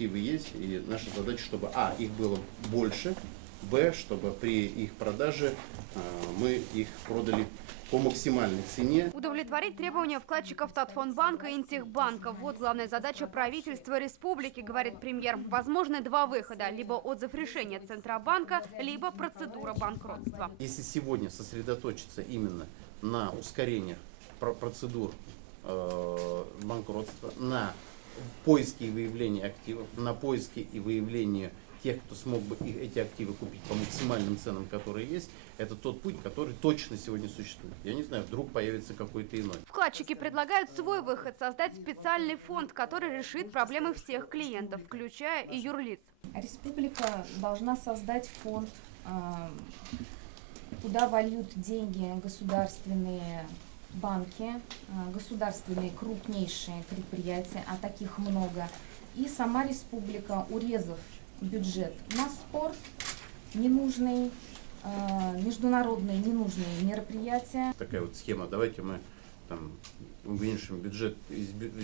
активы есть, и наша задача, чтобы их было больше, чтобы при их продаже мы их продали по максимальной цене. Удовлетворить требования вкладчиков Татфонбанка и Интехбанка. Вот главная задача правительства республики, говорит премьер. Возможны два выхода. Либо отзыв решения Центробанка, либо процедура банкротства. Если сегодня сосредоточиться именно на ускорениях процедур банкротства, на поиске и выявлении активов, на поиске и выявлении тех, кто смог бы эти активы купить по максимальным ценам, которые есть, это тот путь, который точно сегодня существует. Я не знаю, вдруг появится какой-то иной. Вкладчики предлагают свой выход – создать специальный фонд, который решит проблемы всех клиентов, включая и юрлиц. Республика должна создать фонд, куда вольют деньги государственные банки, государственные крупнейшие предприятия, а таких много, и сама республика, урезав бюджет на спорт, ненужные, международные ненужные мероприятия. Такая вот схема. Давайте мы там уменьшим бюджет,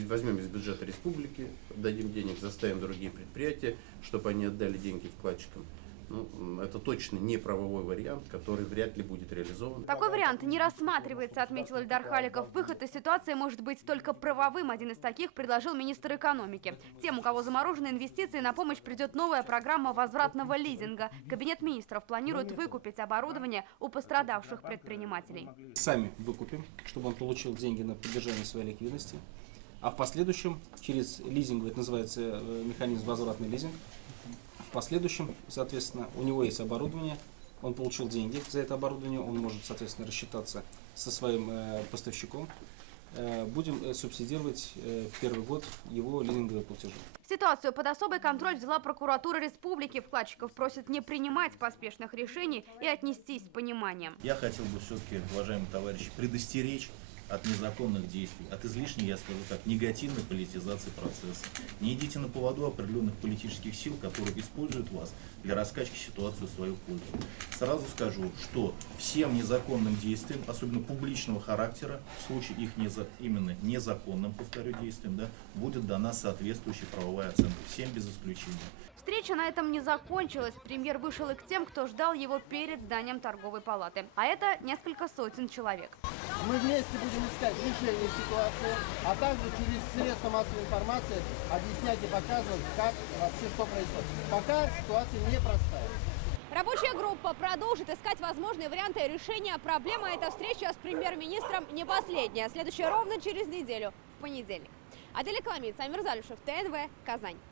возьмем из бюджета республики, дадим денег, заставим другие предприятия, чтобы они отдали деньги вкладчикам. Ну, это точно не правовой вариант, который вряд ли будет реализован. Такой вариант не рассматривается, отметил Эльдар Халиков. Выход из ситуации может быть только правовым. Один из таких предложил министр экономики. Тем, у кого заморожены инвестиции, на помощь придет новая программа возвратного лизинга. Кабинет министров планирует выкупить оборудование у пострадавших предпринимателей. Сами выкупим, чтобы он получил деньги на поддержание своей ликвидности. А в последующем, через лизинг, это называется механизм возвратный лизинг, в последующем, соответственно, у него есть оборудование, он получил деньги за это оборудование, он может, соответственно, рассчитаться со своим поставщиком. Будем субсидировать в первый год его лизинговые платежи. Ситуацию под особый контроль взяла прокуратура республики. Вкладчиков просят не принимать поспешных решений и отнестись с пониманием. Я хотел бы все-таки, уважаемые товарищи, предостеречь от незаконных действий, от излишней, я скажу так, негативной политизации процесса. Не идите на поводу определенных политических сил, которые используют вас для раскачки ситуации в свою пользу. Сразу скажу, что всем незаконным действиям, особенно публичного характера, в случае их именно незаконным, повторю, действиям, будет дана соответствующая правовая оценка. Всем без исключения. Встреча на этом не закончилась. Премьер вышел и к тем, кто ждал его перед зданием торговой палаты. А это несколько сотен человек. Мы вместе будем искать решение ситуации, а также через средства массовой информации объяснять и показывать, как вообще что происходит. Пока ситуация непростая. Рабочая группа продолжит искать возможные варианты решения проблемы. Эта встреча с премьер-министром не последняя. Следующая ровно через неделю, в понедельник. Аделя Коломиец, Амир Залюшев, ТНВ, Казань.